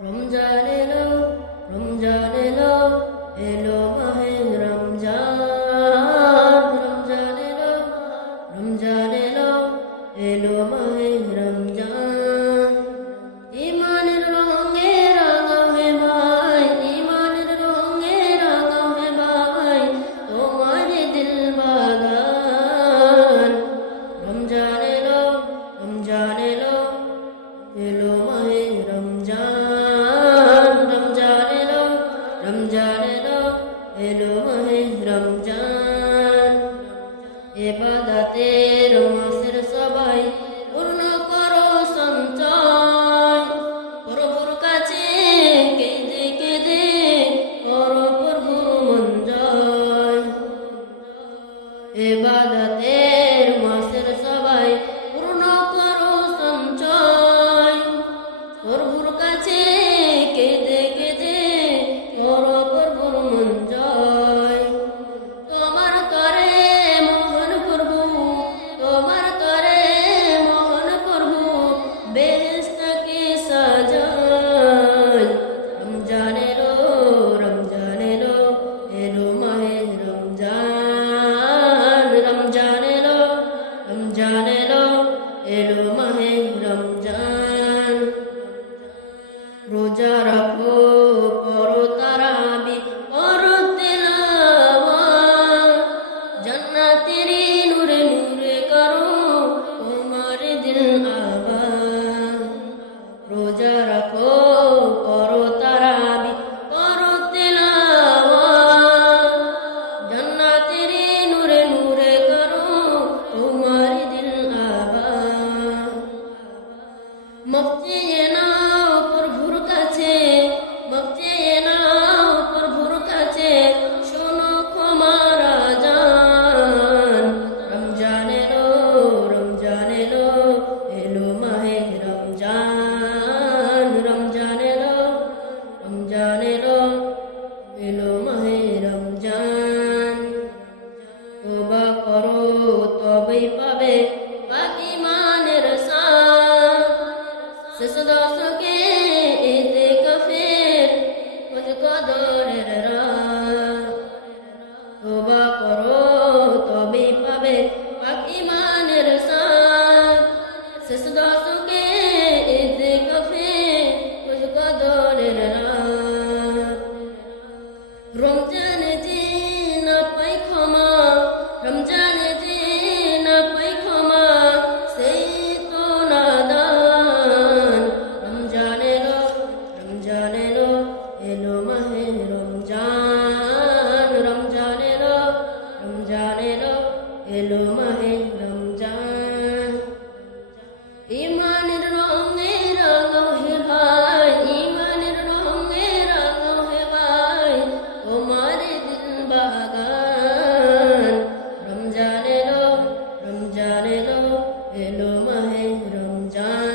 রমজান এলো, রমজান এলো, এলো মাহে রমজান। রমজান এলো, রমজান এলো, এলো মাহে রমজান। ইমানের রঙে রাঙা হে ভাই, ইমানের রঙে রাঙা হে ভাই, তোমার দিল বাগান। রমজান এলো, রমজান এলো, এলো মাহে রমজান। রমজান এলো, রমজান এলো, এলো মাহে রমজান। ইবাদতের মাসের সবাই পূর্ণ করো সঞ্চয়, প্রভুর কাছে কেঁদে কেঁদে করো প্রভুর মন জয়। ইবাদতের মাসের সবাই পূর্ণ করো সঞ্চয়, প্রভুর কাছে কেঁদে কেঁদে করো প্রভুর মন জয়। তোমার তরে মোহন প্রভু, তোমার তরে মোহন প্রভু, বেহেশতকে সাজায়। রমজান এলো, রমজান এলো, এলো মাহে রমজান। রমজান এলো, রমজান এলো, এলো মাহে রমজান। রোজা রাখো, করো তারাবি, করো তিলাওয়াত, জান্নাতের নূরে নূরে করো তোমার দিল আবাদ। রোজা রাখো, করো তারাবি, করো তিলাওয়াত, জান্নাতের নূরে নূরে করো তোমার দিল আবাদ। মাফ চেয়ে নাও প্রভুর কাছে, মাফ চেয়ে নাও প্রভুর কাছে, শোনো ক্ষমার আযান। রমজান এলো, রমজান এলো, এলো মাহে রমজান। রমজান এলো, রমজান এলো, এলো মাহে রমজান। তওবা করো তবেই পাবে পাক ঈমানের সাথ, শেষ দশকে ইতিকাফের খোঁজ কদরের রাত। তওবা করো তবেই পাবে পাক ঈমানের সাথ, শেষ দশকে ইতিকাফের খোঁজ কদরের রাত। রমজান যে না পাই ক্ষমা, রমজান যে না পাই ক্ষমা, সেই তো নাদান। রমজান এলো, রমজান এলো, এলো মাহে রমজান। রমজান এলো, রমজান এলো, এলো মাহে রমজান। ইমানের রঙে রাঙাও হে ভাই, ইমানের রঙে রাঙাও হে ভাই, তোমার দিল বাগান। রমজান এলো, রমজান এলো, এলো মাহে রমজান।